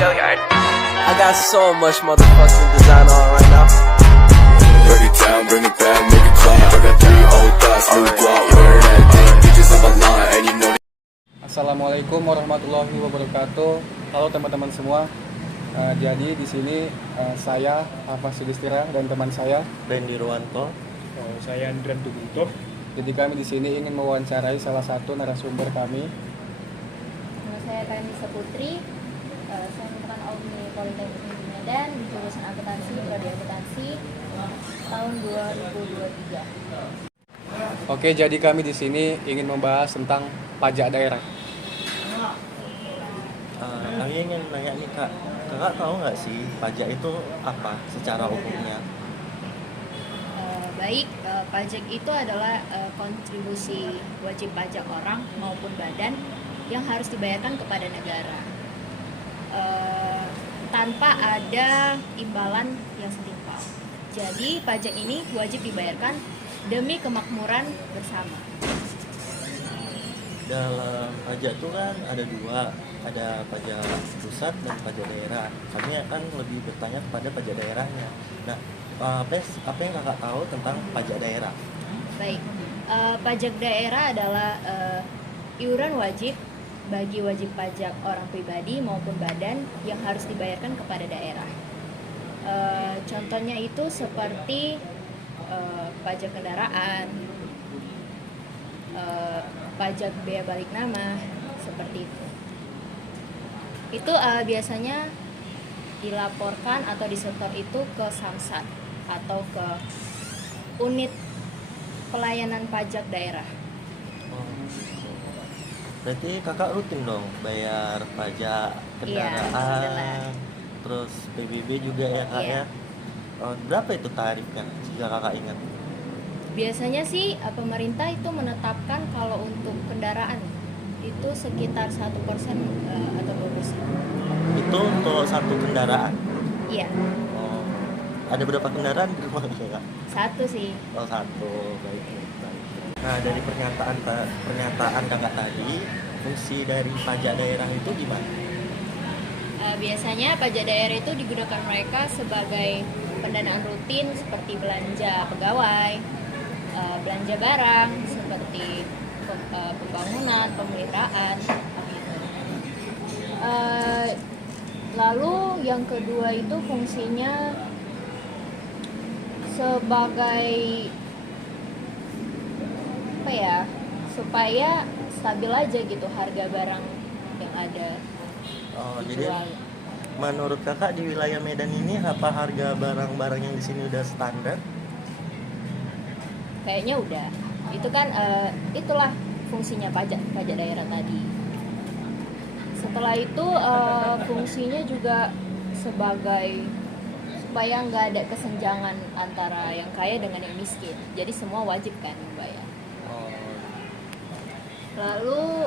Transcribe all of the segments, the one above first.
I got so much motherfucking design on right now. Break it down, bring it back, make it clap. I got 3 old thoughts, new guap, where that thing, bitches on my line, and you know. Assalamualaikum warahmatullahi wabarakatuh. Halo teman-teman semua. Jadi di sini saya Hafaz Sudistira dan teman saya Randy Ruwanto. Saya Andren Tuguntur. Jadi kami di sini ingin mewawancarai salah satu narasumber kami. Nama saya Kainisa Putri. Saya merupakan alumni Politeknik Negeri Medan di jurusan akuntansi, prodi akuntansi tahun 2023. Oke, jadi kami di sini ingin membahas tentang pajak daerah. Kami ingin nanya nih kak, kakak tahu nggak sih pajak itu apa secara umumnya? Pajak itu adalah kontribusi wajib pajak orang maupun badan yang harus dibayarkan kepada negara tanpa ada imbalan yang setimpal. Jadi pajak ini wajib dibayarkan demi kemakmuran bersama. Dalam pajak itu kan ada dua, ada pajak pusat dan pajak daerah. Kami akan lebih bertanya kepada pajak daerahnya. Nah, apa yang kakak tahu tentang pajak daerah? Baik, pajak daerah adalah iuran wajib bagi wajib pajak orang pribadi maupun badan yang harus dibayarkan kepada daerah. Contohnya itu seperti pajak kendaraan, pajak bea balik nama, seperti itu. Itu biasanya dilaporkan atau disetor itu ke Samsat atau ke unit pelayanan pajak daerah. Berarti kakak rutin dong bayar pajak kendaraan, terus PBB juga ya kak ya? Berapa itu tarifnya jika kakak ingat? Biasanya sih pemerintah itu menetapkan kalau untuk kendaraan itu sekitar 1% atau 2%. Itu untuk satu kendaraan? Iya. Oh, ada berapa kendaraan di rumah kak? Satu sih. Oh satu, baik. Nah dari pernyataan kakak tadi, fungsi dari pajak daerah itu gimana? Biasanya pajak daerah itu digunakan mereka sebagai pendanaan rutin seperti belanja pegawai, belanja barang seperti pembangunan, pemeliharaan. Lalu yang kedua itu fungsinya sebagai supaya stabil aja gitu harga barang yang ada. Jadi menurut kakak di wilayah Medan ini apa harga barang-barang yang di sini udah standar? Kayaknya udah. Itu kan itulah fungsinya pajak daerah tadi. Setelah itu fungsinya juga sebagai supaya nggak ada kesenjangan antara yang kaya dengan yang miskin. Jadi semua wajib kan membayar. Lalu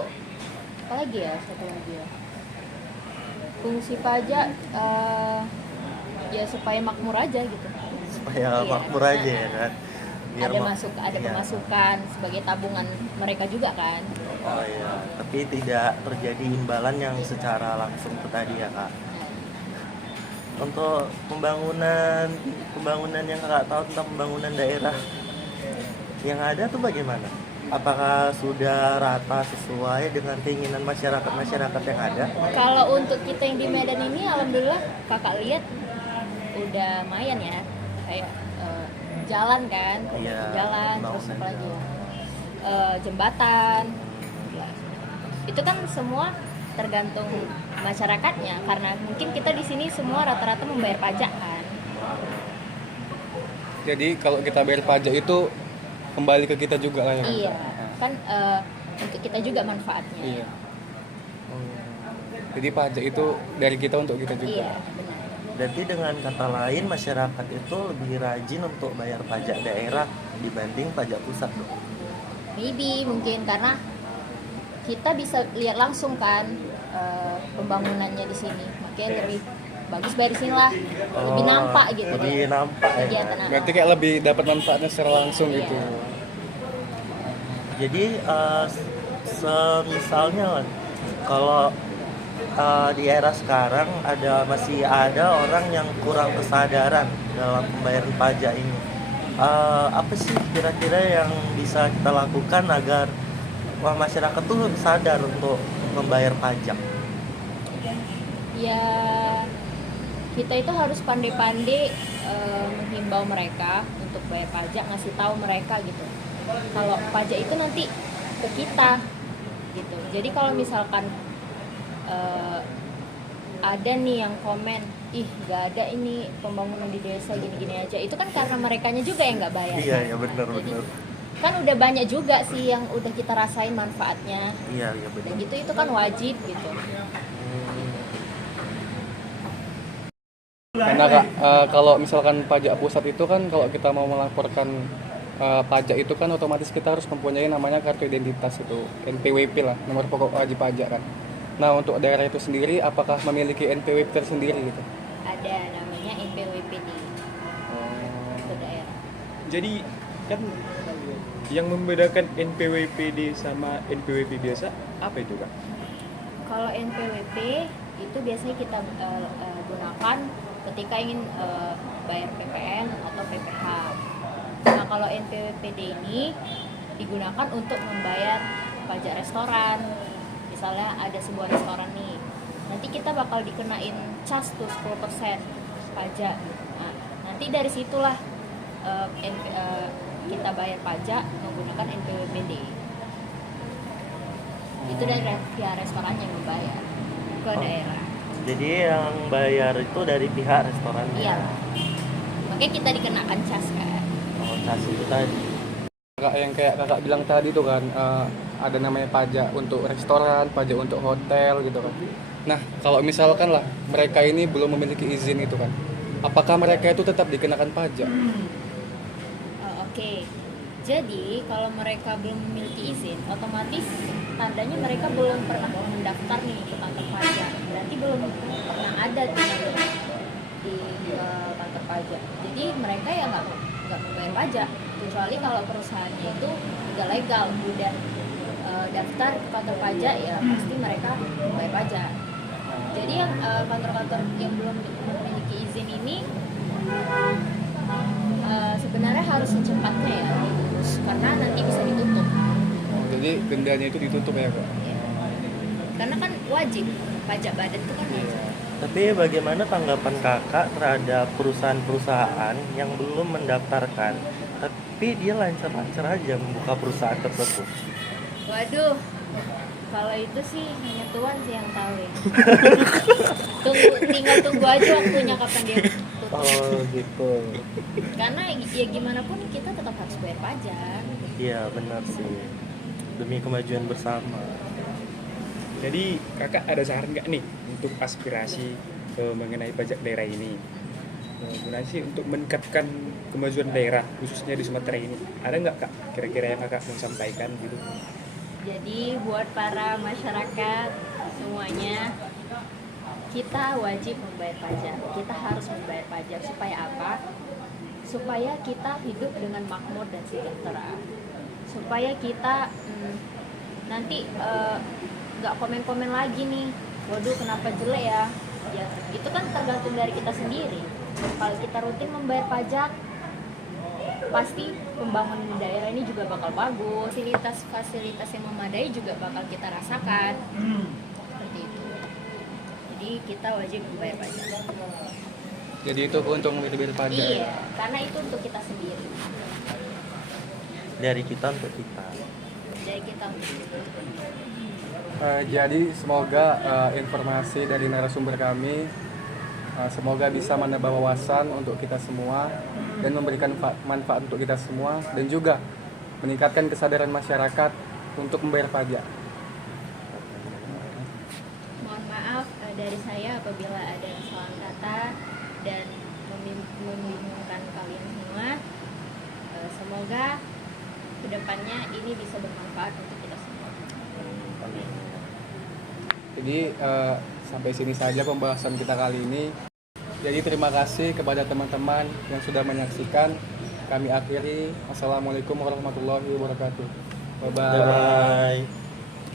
apa lagi ya? Satu lagi ya. Fungsi pajak ya supaya makmur aja gitu. Supaya makmur aja ya kan. Biar Ada pemasukan sebagai tabungan mereka juga kan. Oh iya, tapi tidak terjadi imbalan yang secara langsung ke tadi ya kak. Untuk pembangunan yang kakak tahu tentang pembangunan daerah yang ada tuh bagaimana? Apakah sudah rata sesuai dengan keinginan masyarakat yang ada? Kalau untuk kita yang di Medan ini, alhamdulillah kakak lihat udah lumayan ya, kayak jalan kan, jalan terus apa lagi ya, jembatan, itu kan semua tergantung masyarakatnya karena mungkin kita di sini semua rata-rata membayar pajak kan. Jadi kalau kita bayar pajak itu kembali ke kita juga lah ya. Iya, kan untuk kita juga manfaatnya. Iya. Jadi pajak itu dari kita untuk kita juga. Iya, benar. Berarti dengan kata lain masyarakat itu lebih rajin untuk bayar pajak daerah dibanding pajak pusat dong. Maybe mungkin karena kita bisa lihat langsung kan pembangunannya di sini, makanya lebih bagus bayar di sini lah, lebih nampak gitu. Lebih nampak ya. Berarti kayak lebih dapat manfaatnya secara langsung gitu. Jadi semisalnya kalau di era sekarang masih ada orang yang kurang kesadaran dalam pembayaran pajak ini. Apa sih kira-kira yang bisa kita lakukan agar masyarakat tuh lebih sadar untuk membayar pajak? Ya, kita itu harus pandai-pandai menghimbau mereka untuk bayar pajak, ngasih tahu mereka gitu. Kalau pajak itu nanti ke kita gitu. Jadi kalau misalkan ada nih yang komen, ih gak ada ini pembangunan di desa gini-gini aja, itu kan karena merekanya juga yang nggak bayar. Iya benar. Kan udah banyak juga sih yang udah kita rasain manfaatnya. Iya benar. Dan gitu itu kan wajib gitu. Karena Kak, kalau misalkan pajak pusat itu kan kalau kita mau melaporkan pajak itu kan otomatis kita harus mempunyai namanya kartu identitas, itu NPWP lah, nomor pokok wajib pajak kan. Nah, untuk daerah itu sendiri apakah memiliki NPWP tersendiri gitu? Ada namanya NPWPD untuk daerah. Jadi kan yang membedakan NPWPD sama NPWP biasa apa itu Kak? Kalau NPWP itu biasanya kita gunakan ketika ingin bayar PPN atau PPh. Nah, kalau NPWPD ini digunakan untuk membayar pajak restoran. Misalnya ada sebuah restoran nih, nanti kita bakal dikenain cas tuh 10% pajak. Nah, nanti dari situlah kita bayar pajak menggunakan NPWPD. Itu dari pihak restoran yang membayar ke daerah. Jadi yang bayar itu dari pihak restorannya. Iya. Makanya kita dikenakan cas kan. Oh, cas itu tadi. Kak, yang kayak kakak bilang tadi tuh kan, ada namanya pajak untuk restoran, pajak untuk hotel gitu kan. Nah, kalau misalkan lah mereka ini belum memiliki izin itu kan, apakah mereka itu tetap dikenakan pajak? Oke. Jadi kalau mereka belum memiliki izin, otomatis tandanya mereka belum pernah mendaftar nih ke kantor pajak. Berarti belum pernah ada di kantor pajak. Jadi mereka ya nggak membayar pajak, kecuali kalau perusahaannya itu tidak legal, udah daftar ke kantor pajak, ya pasti mereka membayar pajak. Jadi yang kantor-kantor yang belum memiliki izin ini sebenarnya harus secepatnya ya diurus, karena nanti bisa ditutup. Jadi dendanya itu ditutup ya Kak? Ya. Karena kan wajib, pajak badan itu kan wajib. Tapi bagaimana tanggapan kakak terhadap perusahaan-perusahaan yang belum mendaftarkan, tapi dia lancar-lancar aja membuka perusahaan tersebut? Waduh, kalau itu sih hanya Tuhan sih yang tahu ya. Tinggal tunggu aja waktunya kapan dia tutup. Oh gitu. Karena ya gimana pun kita tetap harus bayar pajak. Iya benar sih, demi kemajuan bersama. Jadi kakak ada saran nggak nih untuk aspirasi mengenai pajak daerah ini? Gimana sih untuk meningkatkan kemajuan daerah khususnya di Sumatera ini? Ada nggak Kak kira-kira yang kakak mau sampaikan gitu? Jadi buat para masyarakat semuanya, kita wajib membayar pajak. Kita harus membayar pajak supaya apa? Supaya kita hidup dengan makmur dan sejahtera. Supaya kita nanti nggak komen-komen lagi nih, waduh kenapa jelek ya? Ya itu kan tergantung dari kita sendiri. Kalau kita rutin membayar pajak, pasti pembangunan di daerah ini juga bakal bagus. Fasilitas yang memadai juga bakal kita rasakan. Seperti itu. Jadi kita wajib membayar pajak. Jadi itu keuntungan dari pajak. Iya, karena itu untuk kita sendiri. Dari kita untuk kita. Dari kita untuk kita. Jadi semoga informasi dari narasumber kami semoga bisa menambah wawasan untuk kita semua dan memberikan manfaat untuk kita semua, dan juga meningkatkan kesadaran masyarakat untuk membayar pajak. Mohon maaf dari saya apabila ada kesalahan kata dan membingungkan kalian semua. Semoga kedepannya ini bisa bermanfaat untuk kita semua. Jadi sampai sini saja pembahasan kita kali ini. Jadi terima kasih kepada teman-teman yang sudah menyaksikan. Kami akhiri. Wassalamualaikum warahmatullahi wabarakatuh. Bye-bye. Bye.